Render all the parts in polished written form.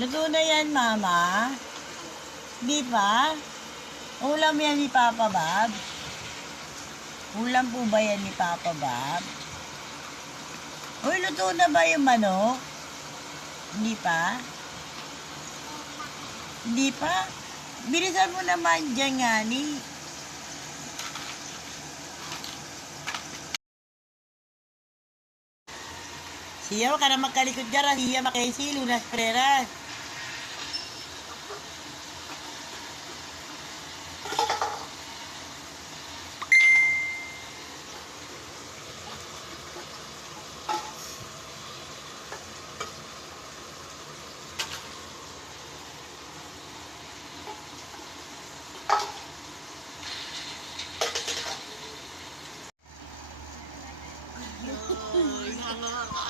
Luto na yan, Mama. Di ba? Ulam yan ni Papa Bob. Ulam po ba yan ni Papa Bob? Uy, luto na ba yung manok? Hindi pa? Hindi pa? Bilisan mo naman dyan, Ngani. Siya, ka na magkalikod dyan. Siya, Makesi, Lunas Pereira.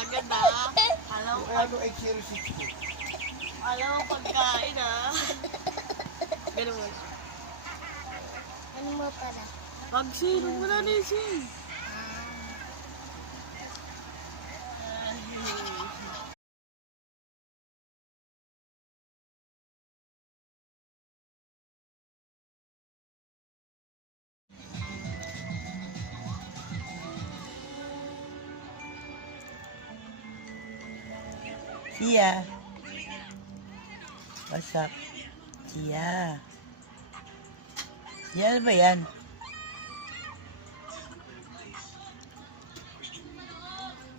Agad ah. Ano ay curiosity ko? Alam mo pagkain ah. Ganun mo. Ano mo pala? Pag-sin, wala na yung sin. Siya. What's up? Siya. Siya, ano ba yan?